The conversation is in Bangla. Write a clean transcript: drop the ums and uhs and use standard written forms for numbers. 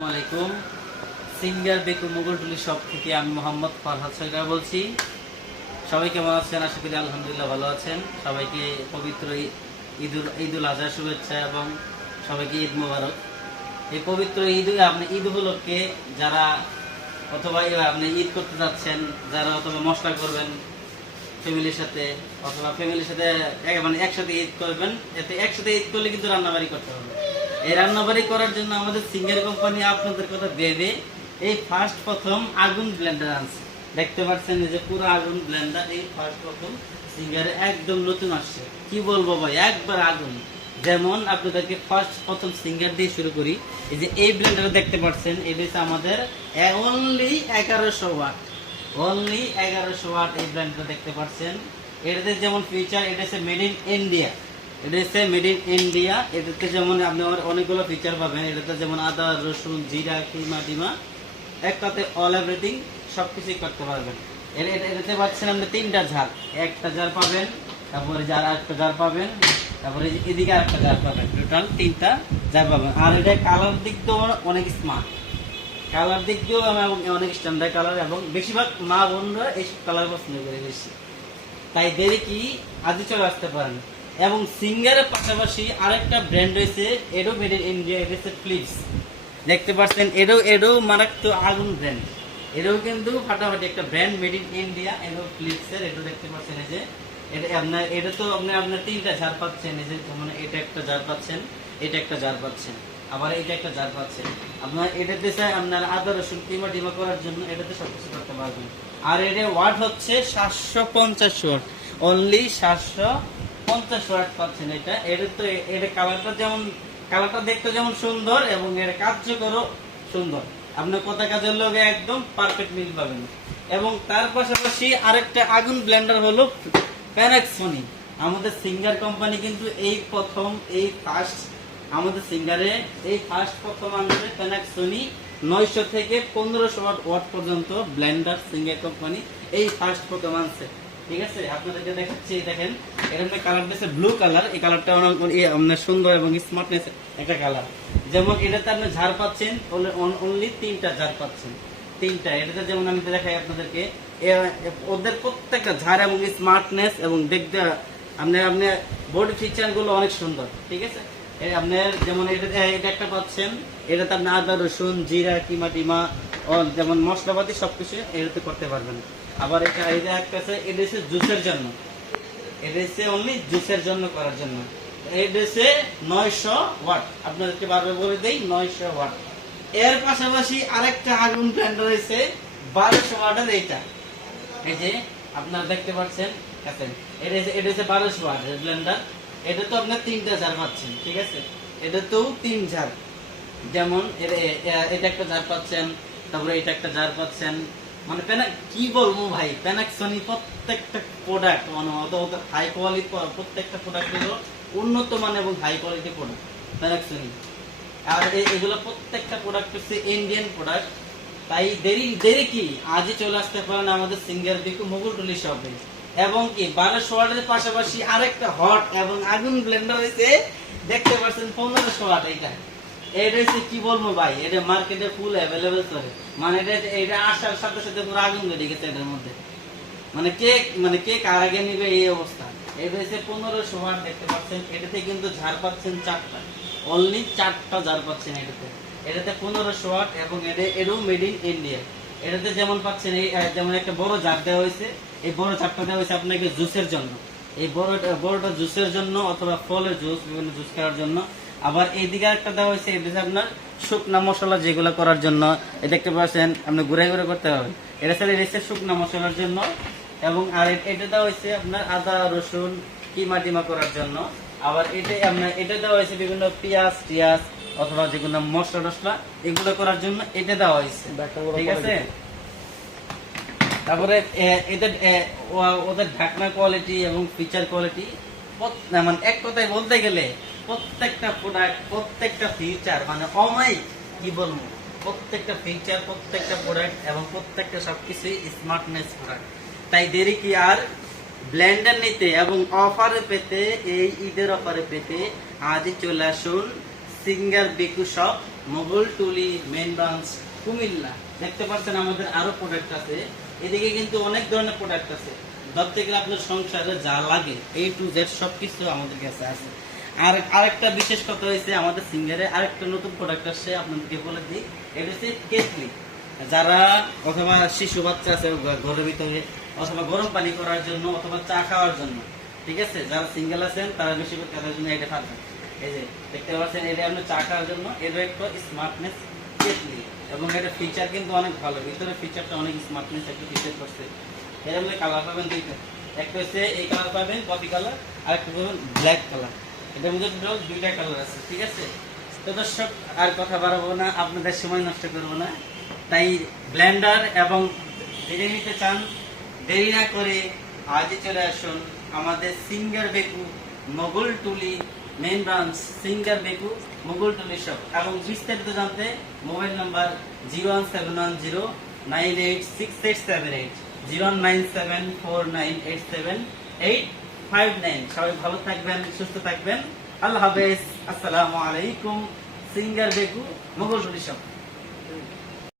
আসসালামাইকুম। সিঙ্গার বেকু মুগলটুলি শপ থেকে আমি মোহাম্মদ ফারহাদ সরকার বলছি। সবাই কেমন আছেন? আশা করি আলহামদুলিল্লাহ ভালো আছেন। সবাইকে পবিত্র ঈদুল আজহা শুভেচ্ছা এবং সবাইকে ঈদ মোবারক। এই পবিত্র ঈদ উপলক্ষে যারা অথবা আপনি ঈদ করতে যাচ্ছেন, যারা অথবা মশলা করবেন ফ্যামিলির সাথে অথবা ফ্যামিলির সাথে একসাথে ঈদ করবেন, এতে একসাথে ঈদ করলে কিন্তু রান্নাবাড়ি করতে হবে। এই রান্নাবাড়ি করার জন্য আমাদের সিঙ্গার কোম্পানি আপনাদের কথা ভেবে এই প্রথম আগুন ব্লেন্ডার আনছে। দেখতে পাচ্ছেন যে পুরো আগুন ব্লেন্ডার এই প্রথম সিঙ্গারে একদম নতুন আসছে। কি বলবো ভাই, একবার আগুন। যেমন আপনাদেরকে প্রথম সিঙ্গার দিয়ে শুরু করি। এই যে এই ব্লেন্ডার দেখতে পাচ্ছেন, এটা হচ্ছে আমাদের অনলি 1100 ওয়াট। অনলি 1100 ওয়াট এই ব্লেন্ডার দেখতে পাচ্ছেন। এটাতে যেমন ফিচার, এটা হচ্ছে মেড ইন ইন্ডিয়া। এটা হচ্ছে মেড ইন ইন্ডিয়া। এটাতে যেমন আপনি অনেকগুলো ফিচার পাবেন। এটাতে যেমন আদা, রসুন, জিরা, কিমা টিমা একটাতে অল এভরিথিং সবকিছুই করতে পারবেন। এটাতে পাচ্ছেন আপনি 3টা ঝাল, একটা জার পাবেন, তারপরে যার একটা জার পাবেন, তারপরে এদিকে আরেকটা জার পাবেন। টোটাল 3টা জার পাবেন। আর এটা কালার দিক দিয়েও অনেক স্মার্ট, কালার দিক দিয়েও অনেক স্ট্যান্ডার্ড কালার, এবং বেশিরভাগ মা বোনরা এই কালার পছন্দ করে বেশি। তাই দেরি কি, আজই চলে আসতে পারেন। এবং সিঙ্গারের পাশাপাশি আরেকটা ব্র্যান্ড রয়েছে, এডো মেড ইন ইন্ডিয়া। এটা হচ্ছে ফ্লিপস। দেখতে পাচ্ছেন এডো মারাত্মক আগুন ব্র্যান্ড। এটাও কিন্তু ফাটাফাটি একটা ব্র্যান্ড, মেড ইন ইন্ডিয়া। এডো ফ্লিপসের এডো দেখতে পাচ্ছেন। এই যে এটা তো আপনার 3টা জার পাচ্ছেন। এই যে মানে এটা একটা জার পাচ্ছেন, এটা একটা জার পাচ্ছেন, আবার এটা একটা জার পাচ্ছেন। আপনার এটাতে চাই আপনার আদা রসুন কিমা টিমা করার জন্য এটাতে সবকিছু করতে পারবেন। আর এটা ওয়াট হচ্ছে 750 ওয়াট। অনলি 750 ওয়াট পাচ্ছেন এটা। এটা কালারটা দেখতে যেমন সুন্দর এবং এর কার্যকরও সুন্দর। আপনার কথা কাজের লগে একদম পারফেক্ট মিল পাবেন। এবং তার পাশাপাশি আরেকটা আগুন ব্লেন্ডার হলো প্যানাক্সনি। আমাদের সিঙ্গার কোম্পানি কিন্তু আমাদের সিঙ্গারে প্রথম আনবে প্যানাক্সনি 900 থেকে 1500 ওয়াট পর্যন্ত ব্লেন্ডার সিঙ্গার কোম্পানি এই প্রথম আনছে। ঠিক আছে, আপনাদেরকে দেখাচ্ছি। দেখেন এর কালার দিয়েছে ব্লু কালার। এই কালারটা অনেক সুন্দর এবং স্মার্টনেস একটা কালার। যেমন এটাতে আপনি ঝাড় পাচ্ছেন অনলি 3টা ঝাড় পাচ্ছেন, 3টা। এটাতে যেমন আমি দেখাই আপনাদেরকে, ওদের প্রত্যেকটা ঝাড় এবং স্মার্টনেস এবং দেখতে আপনি বডি ফিচার গুলো অনেক সুন্দর। ঠিক আছে, আপনার যেমন এটা একটা পাচ্ছেন, এটাতে আপনি আদা রসুন জিরা কিমা টিমা যেমন মশলাপাতি সবকিছু এটাতে করতে পারবেন। আবার এটা একটা আছে, এটা হচ্ছে জুসের জন্য, এটা হচ্ছে অনলি জুসের জন্য করার জন্য। এটা হচ্ছে 900 ওয়াট। আপনাদেরকে বারবার বলে দেই 900 ওয়াট। এর পাশাপাশি আরেকটা আগুন ব্লেন্ডার রয়েছে 1200 ওয়াটের। এই যে আপনারা দেখতে পাচ্ছেন, এটা হচ্ছে 1200 ওয়াটের ব্লেন্ডার। এটা তো আপনার 3টা জার পাচ্ছেন। ঠিক আছে, এটা তো 3 জার। যেমন এটা একটা জার পাচ্ছেন, তারপরে এটা একটা জার পাচ্ছেন। মানে কি বলবো ভাই, প্যানাক্সনি প্রত্যেকটা প্রোডাক্ট মানে হাই কোয়ালিটি, প্রত্যেকটা প্রোডাক্ট হলো উন্নত মান এবং হাই কোয়ালিটি প্রোডাক্ট প্যানাক্সনি। আর এগুলো প্রত্যেকটা প্রোডাক্ট হচ্ছে ইন্ডিয়ান প্রোডাক্ট। তাই দেরি কি, আজই চলে আসতে পারেন আমাদের সিঙ্গার বিকু মুগলটুলি শপে। এবং কি 1200 ওয়াটের পাশাপাশি আরেকটা হট এবং আগুন ব্লেন্ডার হয়েছে, দেখতে পাচ্ছেন 1500 ওয়াট। এটা হচ্ছে কি বলবো ভাই, এটা মার্কেটে ফুল অ্যাভেলেবেল চলে। মানে এটা আসার সাথে সাথে পুরো আগুন বেড়ে গেছে এটার মধ্যে। মানে কে কার আগে নিবে এই অবস্থা। এটা হচ্ছে 1500 ওয়াট দেখতে পাচ্ছেন। এটাতে কিন্তু ঝাড় পাচ্ছেন 4টা, অনলি 4টা ঝাড় পাচ্ছেন এটাতে 1500 ওয়াট। এবং এটাও মেড ইন ইন্ডিয়া। এটাতে যেমন পাচ্ছেন যেমন একটা বড় জার দেওয়া হয়েছে। এই বড় জারটা দেওয়া হয়েছে আপনাকে জুসের জন্য। এই বড়টা জুসের জন্য অথবা ফলের জুস, বিভিন্ন জুস করার জন্য। আবার এইদিকে একটা দেওয়া হয়েছে, এটা আপনার শুকনা মশলা যেগুলো করার জন্য। দেখতে পাচ্ছেন আপনি ঘুরে করতে পারবেন। এটা হচ্ছে শুকনা মশলার জন্য। এবং আর এটা দেওয়া হয়েছে আপনার আদা রসুন কিমা টিমা করার জন্য। আবার এটা দেওয়া হয়েছে বিভিন্ন পেঁয়াজ টিয়াজ অথবা যেগুলো মশলা টসলা এগুলো করার জন্য এটা দেওয়া হয়েছে। ঠিক আছে, তারপরে ওদের ঢাকনা কোয়ালিটি এবং ফিচার কোয়ালিটি, মানে এক কথায় বলতে গেলে প্রত্যেকটা প্রোডাক্ট, প্রত্যেকটা ফিচার মানে অমায়িক। কি বলবো, প্রত্যেকটা ফিচার, প্রত্যেকটা প্রোডাক্ট এবং প্রত্যেকটা সবকিছুই স্মার্টনেস প্রোডাক্ট। তাই দেরি কি আর, ব্লেন্ডার নিতে এবং অফারে পেতে, এই ঈদের অফারে পেতে আজই চলে আসুন সিঙ্গার বেকু shop, Mogaltuli, main branch, Cumilla. দেখতে পাচ্ছেন আমাদের আরো প্রোডাক্ট আছে, এদিকে কিন্তু অনেক ধরনের প্রোডাক্ট আছে। ধরতে গেলে আপনার সংসারে যা লাগে A to Z সবকিছু আমাদের কাছে আছে। আর আরেকটা বিশেষ কথা হয়েছে, আমাদের সিঙ্গারে আরেকটা নতুন প্রোডাক্ট আসছে, আপনাদেরকে বলে দিই। এটা হচ্ছে কেটলি। যারা অথবা শিশু বাচ্চা আছে ঘরের ভিতরে, অথবা গরম পানি করার জন্য, অথবা চা খাওয়ার জন্য, ঠিক আছে, যারা সিঙ্গেল আছেন তারা বেশি করে তাদের জন্য এটা পাবেন। এই যে দেখতে পাচ্ছেন, এটা আপনার চা খাওয়ার জন্য। এটা একটা স্মার্টনেস কেটলি, এবং এটা ফিচার কিন্তু অনেক ভালো, ভিতরে ফিচারটা অনেক স্মার্টনেস একটা ফিচার করছে। এর মধ্যে কালার পাবেন দুইটা, একটা হচ্ছে এই কালার পাবেন কফি কালার, আর একটা পাবেন ব্ল্যাক কালার। এটার মধ্যে টোটাল দুইটা কালার আছে, ঠিক আছে। তো দর্শক, আর কথা বাড়াবো না, আপনাদের সময় নষ্ট করবো না, তাই ব্লেন্ডার এবং যেটা নিতে চান দেরি না করে আজই চলে আসুন আমাদের সিঙ্গার বেকু, মোগলটুলি, মেইন ব্রাঞ্চ, সিঙ্গার বেকু, মোগলটুলি শপ। এবং বিস্তারিত জানতে মোবাইল নাম্বার 01719868788, 09749878859। সবাই ভালো থাকবেন, সুস্থ থাকবেন, আল্লাহ হাফেজ, আসসালামু আলাইকুম। সিঙ্গার বেকু, মোগলটুলি শপ।